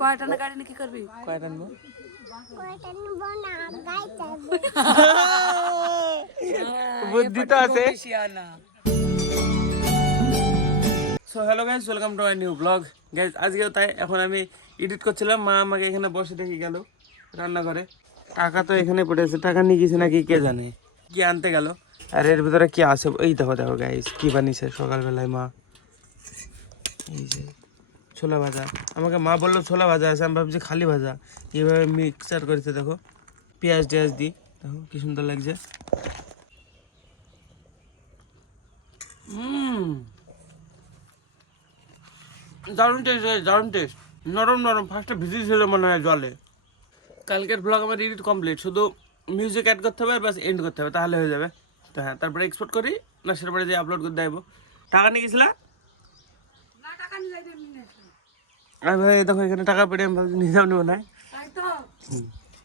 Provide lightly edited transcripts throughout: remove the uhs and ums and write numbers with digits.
কয়টা না গাড়ি কি করবি? কয়টা নিব? বুদ্ধি তো আছে। So hello guys, welcome to my new blog. Guys আজকে তাই এখন আমি এডিট করছিলাম, মা আমাকে এখানে বসে দেখে গেল রান্না করে। টাকা তো এখানে পড়েছে, টাকা নিয়ে গেছে নাকি কে জানে, কি আনতে গেল। আর এর ভিতরে কি আছে এই দেখো, দেখো গাইস কি বানিয়েছে সকালবেলায় মা। এই যে ছোলা ভাজা, আমাকে মা বললো ছোলা ভাজা আছে, আমি ভাবছি খালি ভাজা। এইভাবে মিক্সচার করেছে দেখো, পেঁয়াজ টেয়াজ দিই, দেখো কি সুন্দর লাগছে। দারুণ টেস্ট, দারুণ টেস্ট, নরম নরম। ফার্স্টে ভিজে ছিল মনে হয় জলে। কালকের ব্লগ আমার এডিট কমপ্লিট, শুধু মিউজিক অ্যাড করতে হবে আর বাস এন্ড করতে হবে, তাহলে হয়ে যাবে। তো হ্যাঁ, তারপরে এক্সপোর্ট করি না, সেরপরে যে আপলোড করে দেবো। টাকা নিয়ে গেছিলা? আমি ভাই দেখো এখানে টাকা পেটে আমি ভাবছি নিয়ে যাও নেবো না।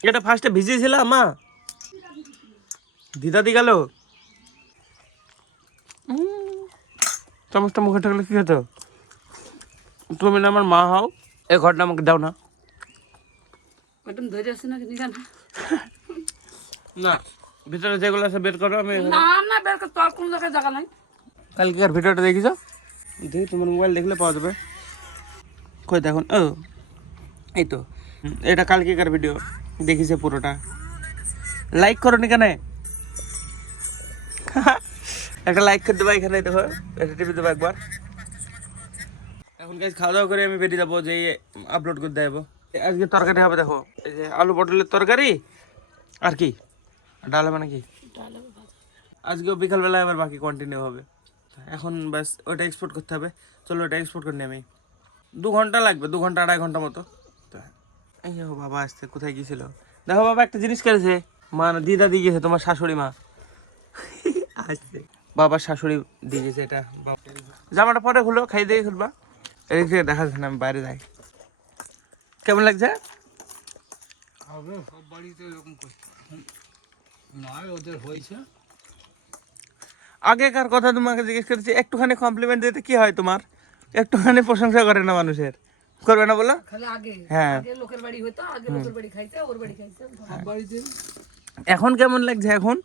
এটা ফার্স্টে ভিজিয়েছিল মা, দিদা দি গেল। চামচটা মুখে থাকলে কি হতো? তুমি না আমার মা হও, এই ঘরটা আমাকে দাও না। ম্যাডাম ধরে আছে না কি জানা? না, ভিতরে যেগুলো আছে বের করো। আমি না না বের কর, তোর কোন জায়গায় জায়গা নাই। কালকের ভিডিওটা দেখিস? দেখি তোমার মোবাইল দেখলে পাওয়া যাবে। কই দেখুন, ও এই তো, এটা কালকেকার ভিডিও, দেখিছে পুরোটা। লাইক করো নি কেন? একটা লাইক করে দেবা এখানে, দেখো এটা টিপে দেবো একবার। এখন গাইস খাওয়া দাওয়া করে আমি বেরিয়ে যাবো, যে আপলোড করে দেবো। আজকে তরকারি হবে দেখো, এই যে আলু পটলের তরকারি আর কি ডাল হবে নাকি। আজকেও বিকালবেলায় আবার বাকি কন্টিনিউ হবে। এখন ব্যাস ওটা এক্সপোর্ট করতে হবে। চলো ওটা এক্সপোর্ট করে নিই আমি। 2 ঘন্টা লাগবে, 2 ঘন্টা 2.5 ঘন্টা মতো। তো এই দেখো বাবা আসছে, কোথায় গিয়েছিল দেখো। বাবা একটা জিনিস করেছে, মা না দিদা দিয়ে গেছে, তোমার শাশুড়ি মা আসছে। বাবার শাশুড়ি দিয়ে গেছে এটা। জামাটা পরে খুলো, খাই দিয়ে খুলবা। এদিক থেকে দেখা যাচ্ছে না, আমি বাইরে যাই। কেমন লাগছে? সব বাড়িতে এরকম করতে নয়, ওদের হয়েছে। আগেকার কথা তোমাকে জিজ্ঞেস করেছি, একটুখানি কমপ্লিমেন্ট দিতে কি হয় তোমার? একটুখানি প্রশংসা করে না মানুষের, করবে না বলো? খালি আগে হ্যাঁ, আগে লোকের বাড়ি হইতো, আগে লোকের বাড়ি খাইছে, ওর বাড়ি খাইছে। সব বাড়িতে এখন কেমন লাগছে? এখন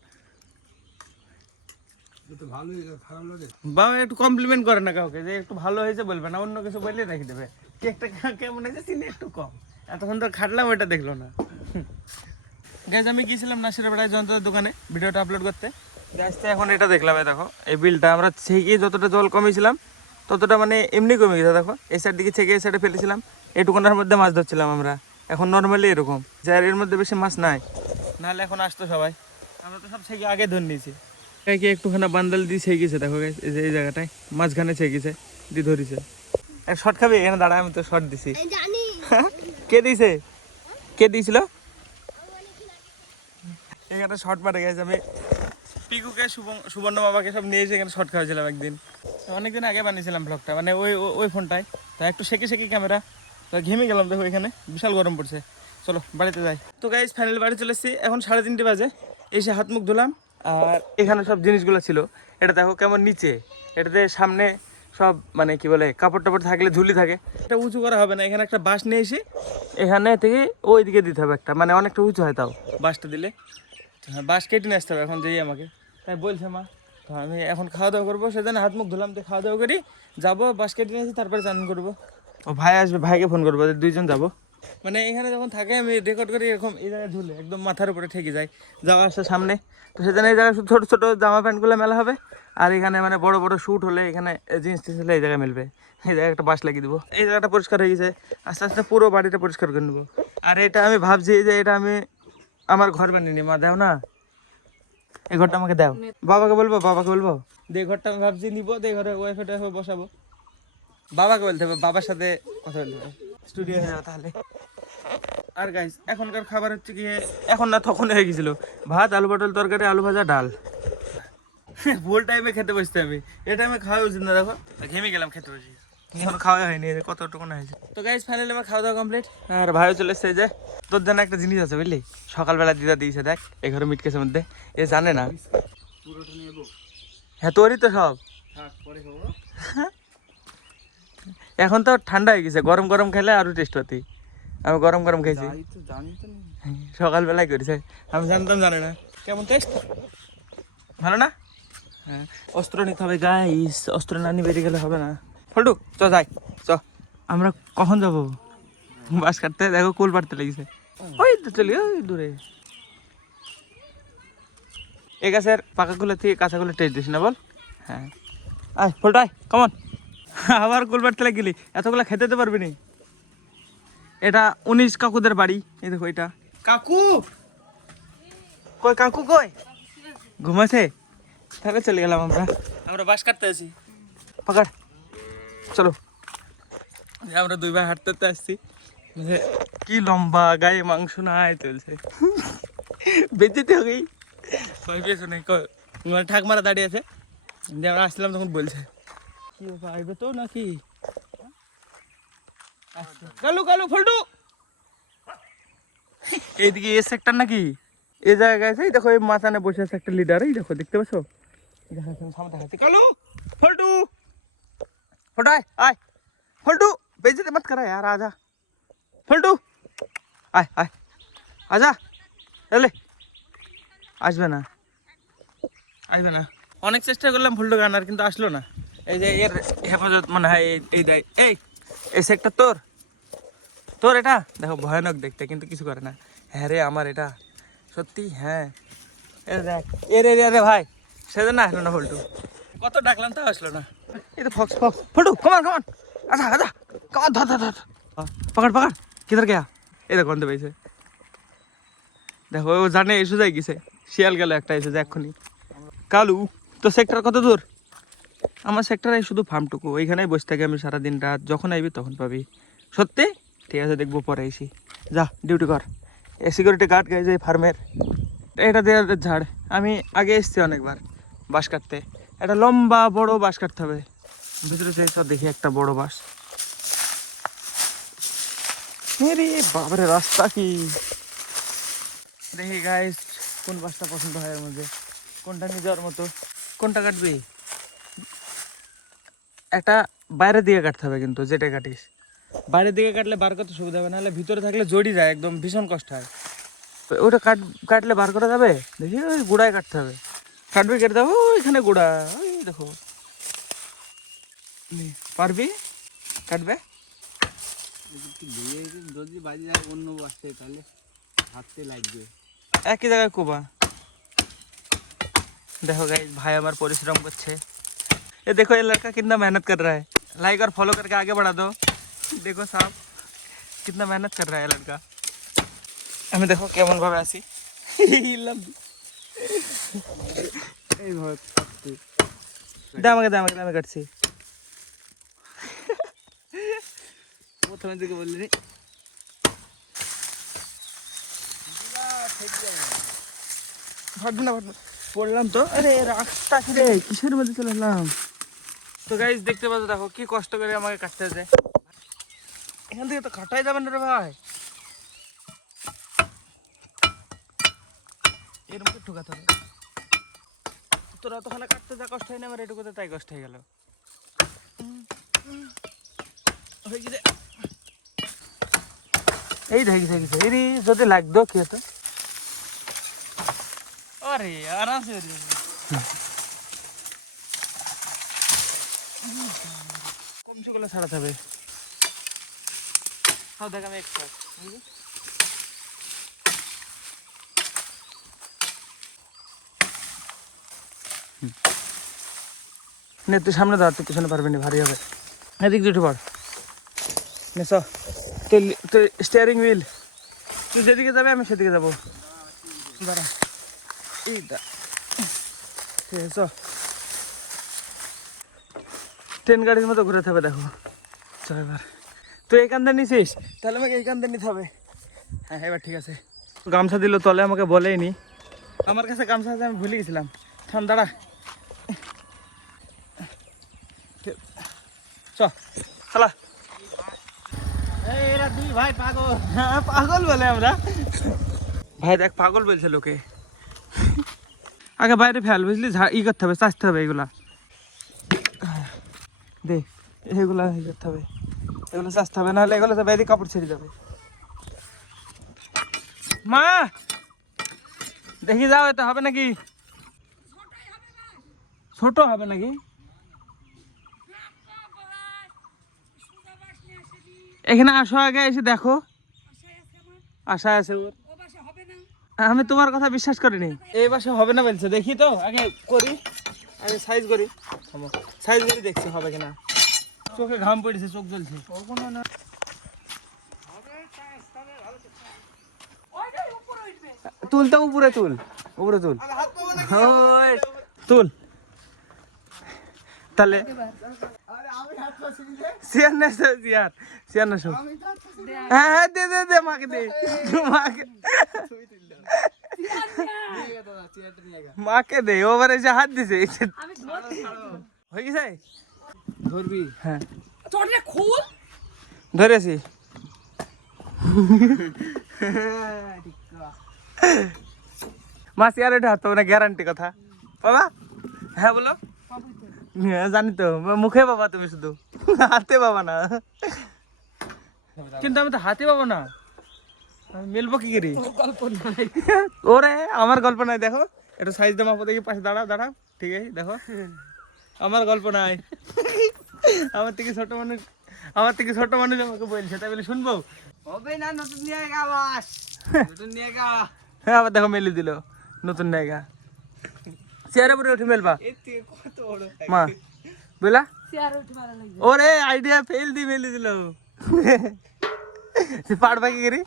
তো ভালোই, খারাপ লাগে। বাবা একটু কমপ্লিমেন্ট করে না কাউকে, যে একটু ভালো হয়েছে বলবে না, অন্য কিছু বললে রেখে দেবে। কেকটা কেমন হয়েছে চিনি একটু কম, এতক্ষণ তো খাটলাম, ওইটা দেখলো না। গ্যাস আমি গিয়েছিলাম নাসিরের বেড়ায় যন্ত্রের দোকানে ভিডিওটা আপলোড করতে। গ্যাসটা এখন এটা দেখলাম, এই দেখো এই বিলটা আমরা ছেঁকে যতটা জল কমিয়েছিলাম ততটা মানে এমনি কমে গেছে। দেখো এই সাইড দিকে ছেঁকে এই সাইডে ফেলেছিলাম, এইটুকুনার মধ্যে মাছ ধরছিলাম আমরা। এখন নর্মালি এরকম, যার এর মধ্যে বেশি মাছ নাই, নাহলে এখন আসতো সবাই। আমরা তো সব ছেঁকে আগে ধরে নিয়েছি। কি একটুখানি বান্ডাল দিয়ে ছেঁকেছে, দেখো গাইস এই যে এই জায়গাটায় মাঝখানে ছেঁকেছে দিয়ে ধরেছে। এক শর্ট খাবি? এখানে দাঁড়ায়, আমি তো শর্ট দিছি। কে দিয়েছে? কে দিয়েছিল? এখানে শর্ট মারে গেছে। আমি পিকুকে সুবর্ণ বাবাকে সব নিয়ে এসে এখানে শর্ট খাওয়াছিলাম একদিন, অনেকদিন আগে বানিয়েছিলাম ব্লগটা, মানে ওই ফোনটায়। তো একটু শেখে ক্যামেরা, তো ঘেমে গেলাম। দেখো এখানে বিশাল গরম পড়ছে, চলো বাড়িতে যাই। তো গাইস ফাইনাল বাড়ি চলে এসেছি, এখন 3:30 বাজে। এসে হাত মুখ ধুলাম, আর এখানে সব জিনিসগুলো ছিল। এটা দেখো কেমন নিচে, এটাতে সামনে সব মানে কি বলে কাপড় টাপড় থাকলে ঝুলি থাকে, এটা উঁচু করা হবে না। এখানে একটা বাঁশ নিয়ে এসে এখানে থেকে ওই দিকে দিতে হবে একটা, মানে অনেকটা উঁচু হয় তাও বাঁশটা দিলে। হ্যাঁ, বাঁশ কেটে নিয়ে আসতে হবে এখন, যেই আমাকে তাই বলছে মা। তো আমি এখন খাওয়া দাওয়া করবো, সেজন্য হাত মুখ ধুলাম, তো খাওয়া দাওয়া করি, যাবো বাঁশ কেটে নিয়ে আসি, তারপরে চান করবো। ও ভাই আসবে, ভাইকে ফোন করবো, 2জন যাবো। মানে এখানে যখন থাকে আমি রেকর্ড করি, এরকম এই জায়গায় ঝুলে একদম মাথার উপরে ঠেকে যায়, যাওয়া আসার সামনে। তো সেজন্য এই জায়গায় ছোটো ছোটো জামা প্যান্টগুলো মেলা হবে, আর এখানে মানে বড় বড় শ্যুট হলে এখানে জিন্স টিন্স হলে এই জায়গায় মিলবে। এই জায়গায় একটা বাঁশ লাগিয়ে দেবো। এই জায়গাটা পরিষ্কার হয়ে গেছে, আস্তে আস্তে পুরো বাড়িটা পরিষ্কার করে নেবো। আর এটা আমি ভাবছি যে এটা আমি আমার ঘর বানিয়ে নিই, মা দাও না এই ঘরটা আমাকে দাও। বাবাকে বলবো যে ঘরটা আমি ভাবছি নিবো, দিয়ে ঘরে ওয়াইফাই টাইফাই বসাবো। বাবাকে বলতে হবে, বাবার সাথে কথা বলতে হবে, স্টুডিও হয়ে যাবে তাহলে। আর গাইস এখনকার খাবার হচ্ছে কি, এখন না তখন হয়ে গেছিল, ভাত আলু পটল তরকারি আলু ভাজা ডাল। ভুল টাইমে খেতে বসতে আমি, এই টাইমে খাওয়া উচিত না। দেখো ঘেমে গেলাম খেতে বসে, এখন খাওয়া হয়নি, কতটুকু না হয়েছে। তো গাইস ফাইনালি আমার খাওয়া দাওয়া কমপ্লিট, আর ভাইও চলে এসছে। যে তোর জন্য একটা জিনিস আছে বুঝলি, সকালবেলা দিদা দিয়েছে, দেখ এই ঘরে মিটকেসের মধ্যে, এ জানে না। হ্যাঁ তোরই তো সব। এখন তো ঠান্ডা হয়ে গেছে, গরম গরম খেলে আরো টেস্ট হতি। আমি গরম গরম খাইছি তাই তো জানি তো না। সকালবেলায় করেছে আমি জানতাম জানি না কেমন টেস্ট ভালো না হ্যাঁ অস্ত্র নিতে হবে গাইস অস্ত্র না নিয়ে বেরিয়ে গেলে হবে না ফল্টু চ যাই চ আমরা কখন যাবো বাস কাটতে দেখো কুল পাড়তে লেগেছে ওই তো চলি ওই দূরে এই গাছের পাকাগুলো থেকে কাঁচাগুলো টেস্ট দিস না বল হ্যাঁ আয় ফল্টু আয় কমন আবার কুল পাড়তে গেলি এতগুলো খেতে তো পারবি নি এটা 19 কাকুদের বাড়ি এই দেখো এটা কাকু কই কাকু কই ঘুমাছে তাহলে চলে গেলাম আমরা বাস কাটতে আছি পাকাড় চলো আমরা দুই ভাই হাঁটতে হাঁটতে আসছি কি লম্বা গায়ে মাংস নাই চলছে বেঁচেতে হবে কই পেয়েছো নাই ঠাকমারা দাঁড়িয়ে আছে দিয়ে আমরা আসলাম তখন বলছে কি আইবে তো নাকি কালু কালু ফল্টু এইদিকে এ সেক্টর নাকি এই জায়গায় আছে দেখো এই মাথানে বসে আছে একটা লিডার এই দেখো দেখতে পাচ্ছ সামনে দেখাচ্ছি কালু ফল্টু ফল্টু আয় আয় ফল্টু বেজতে মত করা यार आजा ফল্টু আয় আয় আজা এলে আসবে না অনেক চেষ্টা করলাম ফল্টু আনার কিন্তু আসলো না এই যে এর হেফাজত মনে হয় এই দেয় এই সেক্টর তোর এটা দেখো ভয়ানক দেখতে কিন্তু কিছু করে না হ্যাঁ রে আমার এটা সত্যি হ্যাঁ দেখ এর এরিয়া রে ভাই সেজন্য আসলো না ফল্টু কত ডাকলাম তাও আসলো না এই তো ফক্স ফল্টু কমান আচ্ছা কমান ধর পকড় কিধর গেয়া এই দেখো আনতে পেয়েছে দেখো ও জানে এসে যাই গেছে শিয়াল গেল একটা এসে যায় এক্ষুনি কালু তো সেক্টর কত দূর আমার সেক্টরে শুধু ফার্মটুকু ওইখানেই বসে থাকি আমি সারাদিন রাত যখন আইবি তখন পাবি সত্যি ঠিক আছে দেখবো পরে এসি যা ডিউটি কর এ সিকিউরিটি গার্ড গাইছে ফার্মের এটা দেওয়ার ঝাড় আমি আগে এসছি অনেকবার বাঁশ কাটতে একটা লম্বা বড় বাঁশ কাটতে হবে ভিতরে সেই সব দেখি একটা বড় বাঁশ রে বাবারে রাস্তা কি দেখি গাইস কোন বাঁশটা পছন্দ হয় এর মধ্যে কোনটা নিয়ে যাওয়ার মতো কোনটা কাটবি একটা বাইরের দিকে কাটতে হবে কিন্তু যেটা কাটিস বাইরের দিকে কাটলে বার করতে সুবিধা হবে নাহলে ভিতরে থাকলে জড়ি যায় একদম ভীষণ কষ্ট হয় ওটা কাটলে বার করা যাবে দেখি ওই গুড়ায় কাটতে হবে কাটবি কেটে দেবো ওইখানে গুড়া ওই দেখো পারবি কাটবে যদি বাজি যায় অন্য বাসে তাহলে হাতে লাগবে একই জায়গায় কোবা देखो गाइस भाई हमारा परिश्रम करছে ये देखो ये लड़का कितना मेहनत कर रहा है लाइक और फॉलो करके आगे बढ़ा दो देखो साहब कितना मेहनत कर रहा है लड़का हमें देखो কেমন ভাবে আসি ইলাম এই ভাবে দামাকে কাটছি প্রথমে দিকে বললি ফাটবে না পড়লাম তো আরে রাস্তা কি রে কিসের মধ্যে চলে এলাম তো গাইস দেখতে পাচ্ছ দেখো কি কষ্ট করে আমাকে কাটতে হচ্ছে এখান থেকে তো কাটাই যাবে না রে ভাই এরকম করে ঠুকাতে হবে তোরা তখন কাটতে যা কষ্ট হয় না আমার এটুকুতে তাই কষ্ট হয়ে গেল এই দেখি এই রে যদি লাগতো কি হতো अरे आराम से कम से कम ছাড়াতে হবে হাও দেখ আমি এক্সপার্ট নে তুই সামনে দাঁড়া তুই পিছনে পারবি না ভারী হবে এদিক দুটো পড় নে চ তুই স্টিয়ারিং হুইল তুই যেদিকে যাবে আমি সেদিকে যাবো দাঁড়া এইটা ঠিক আছে ট্রেন গাড়ির মতো ঘুরাতে হবে দেখো চল এবার তুই এই কান্দে নিছিস তাহলে আমাকে এই কান্দে নিতে হবে হ্যাঁ এবার ঠিক আছে গামছা দিল তলে আমাকে বলেইনি আমার কাছে গামছা আছে আমি ভুলে গেছিলাম থাম দাঁড়া চলা এরা দুই ভাই পাগল হ্যাঁ পাগল বলে আমরা ভাই দেখ পাগল বলছে লোকে আগে বাইরে ফেল বুঝলি ই করতে হবে চাষতে হবে এগুলা দেখ এগুলা ই করতে হবে এগুলো চাষতে হবে নাহলে এগুলো তো বাইরে কাপড় ছেড়ে যাবে মা দেখি যাও, এটা হবে নাকি? ছোট হবে নাকি? এখানে আসো, আগে এসে দেখো। আশা আছে ওর। আমি তোমার কথা বিশ্বাস করিনি। এই বাসা হবে না বলছে, দেখি তো আগে করি, আগে সাইজ করি, সাইজ করে দেখছি হবে কিনা। চোখে ঘাম পড়েছে, চোখ জ্বলছে। তুল তো উপরে তুল, উপরে তুল, ওই তুল। তাহলে চেয়ার না, চেয়ার চেয়ার না, সব। হ্যাঁ হ্যাঁ, দে দে দে, মাকে দে, মাকে মাকে দে। ওবার এসে হাত দিছে, হয়ে গেছে। ধরবি? হ্যাঁ খুল ধরেছি। মা চেয়ারে হাত পাবো না, গ্যারান্টি কথা। বাবা হ্যাঁ বলো। হ্যাঁ জানি তো, মুখে বাবা তুমি, শুধু হাতে বাবা না। কিন্তু আমি তো হাতে পাবো না, আমি মিলবো কি করি? ওরে আমার গল্প নাই, দেখো একটু সাইজ দে, মাপো দেখি, পাশে দাঁড়াও দাঁড়াও, ঠিক আছে দেখো, আমার গল্প নাই। আমার থেকে ছোট মানুষ, আমার থেকে ছোট মানুষ আমাকে বলছে, তাই বলে শুনবো? হবে না, নতুন নিয়ে গা বাস, নতুন নিয়ে গা। হ্যাঁ আবার দেখো মেলি দিল নতুন জায়গা, চেয়ারে পরে উঠে মেলবা। কত বড় মা বুঝলা, চেয়ারে উঠে মারা লাগবে। ওরে আইডিয়া ফেল দি মেলি দিল। পাড়বা কি করি,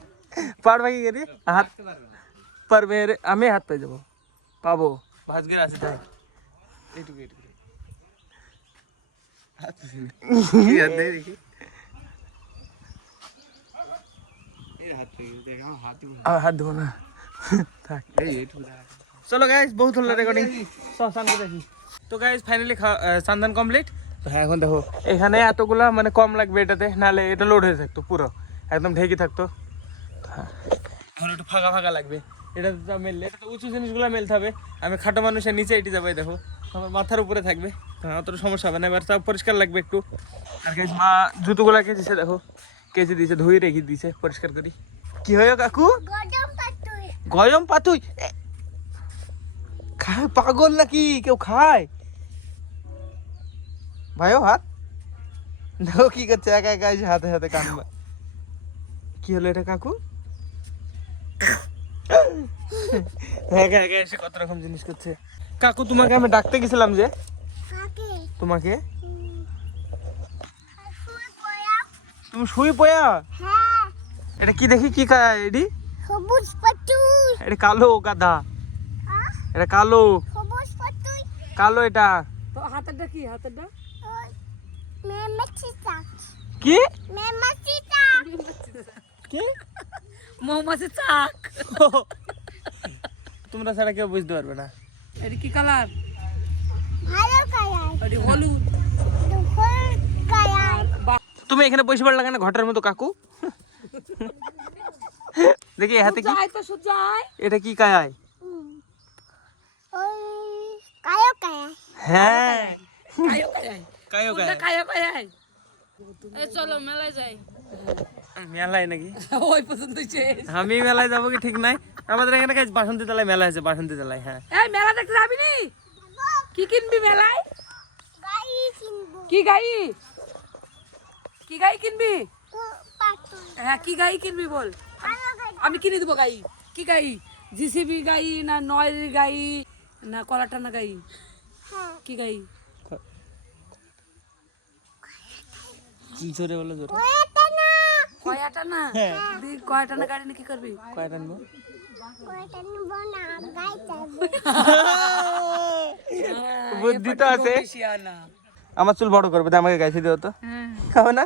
পাড়বা কি করি, হাত পারবে, আমি হাত পেয়ে যাবো, পাবো ভাজগের আছে তাই। এইটুকু এইটুকু দেখি এই হাত থেকে দেখ, আমার হাতই হাত দেবো না, থাক। এই এইটুকু দেখা। চলো গাইস, বহুত হলো রেকর্ডিং, দেখি তো গাইস। Finally চান্দান complete. তো হ্যাঁ এখন দেখো, এখানে এতগুলা মানে কম লাগবে এটাতে, নাহলে এটা লোড হয়ে থাকতো, পুরো একদম ঢেকে থাকতো। হ্যাঁ এখন একটু ফাঁকা ফাঁকা লাগবে, এটাতে তো মেললে, এটা তো উঁচু জিনিসগুলো মেলতে হবে। আমি খাটো মানুষের নিচে এটি যাবে, দেখো আমার মাথার উপরে থাকবে, অতটা সমস্যা হবে না। এবার সব পরিষ্কার লাগবে একটু। আর গাইস মা জুতোগুলা কেচেছে, দেখো কেচে দিয়েছে, ধুয়ে রেখে দিয়েছে, পরিষ্কার করি। কি হয় কাকু? গরম পাতুই খায়, পাগল নাকি কেউ খায়? ভাইও হাত দেখো কি করছে, একা একা এসে হাতে হাতে কান। কি হলো এটা কাকু? একা একা এসে কত রকম জিনিস করছে। কাকু তোমাকে আমি ডাকতে গেছিলাম যে, তোমাকে তুমি শুই পয়া। এটা কি দেখি, কি এডি? এটা কালো গাধা, এটা কালো কালো, এটা তো হাতেরটা কি, হাতেরটা কি কি? মৌমাছি চাক। তোমরা ছাড়া কেউ বুঝতে পারবে না। এটা কি কালার? এটা হলুদ। তুমি এখানে বসে পড়লা কেন ঘটের মতো কাকু? দেখি হাতে কি, যাই তো সুজাই। এটা কি কায়ায়? হ্যাঁ কায়ো কায়াই, কায়ো কোনটা কায়ো কায়াই? এই চলো মেলায় যাই। মেলায় নাকি? ওই পর্যন্ত শেষ। আমি মেলায় যাবো কি ঠিক নাই। আমাদের এখানে কাজ বাসন্তী তলায় মেলা আছে, বাসন্তী তলায়। হ্যাঁ এই মেলা দেখতে যাবি নি? কি কিনবি মেলায়? কি গাই, কি গাই কিনবি? হ্যাঁ কি গাই কিনবি বল, আমি কিনে দেবো গাই। কি গাই? জিসিবি গাই না নয়ের গাই না কলাটানা গাই? কি গাই? জোরে বলো, জোরে। কয়াটা না? হ্যাঁ। কয়াটা না গাড়ি নিয়ে কি করবি? কয়টা আনবো? বুদ্ধি তো আছে। আমার চুল বড় করবে, আমাকে গাইছে দিও তো, হবে না?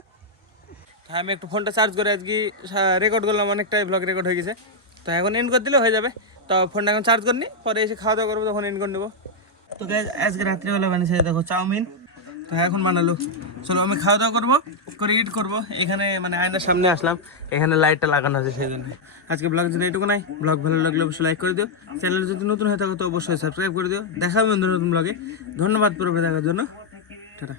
হ্যাঁ আমি একটু ফোনটা চার্জ করে আজকে রেকর্ড করলাম, অনেকটাই ব্লগ রেকর্ড হয়ে গেছে। তো এখন এন্ড করে দিলে হয়ে যাবে। তো ফোনটা এখন চার্জ করে নি, পরে এসে খাওয়া দাওয়া করবো, তখন এন্ড করে নেবো। তো গাইস আজকে রাত্রিবেলা বানিয়েছে দেখো চাউমিন, তো এখন বানালো। চলো আমি খাওয়া দাওয়া করবো, করে এডিট করবো। এখানে মানে আয়নার সামনে আসলাম, এখানে লাইটটা লাগানো আছে সেই জন্য। আজকে ব্লগ যদি এটুকু নাই, ব্লগ ভালো লাগলে অবশ্যই লাইক করে দিও, চ্যানেল যদি নতুন হয়ে থাকো তো অবশ্যই সাবস্ক্রাইব করে দিও। দেখা হবে নতুন ব্লগে। ধন্যবাদ পুরো দেখার জন্য, টাটা।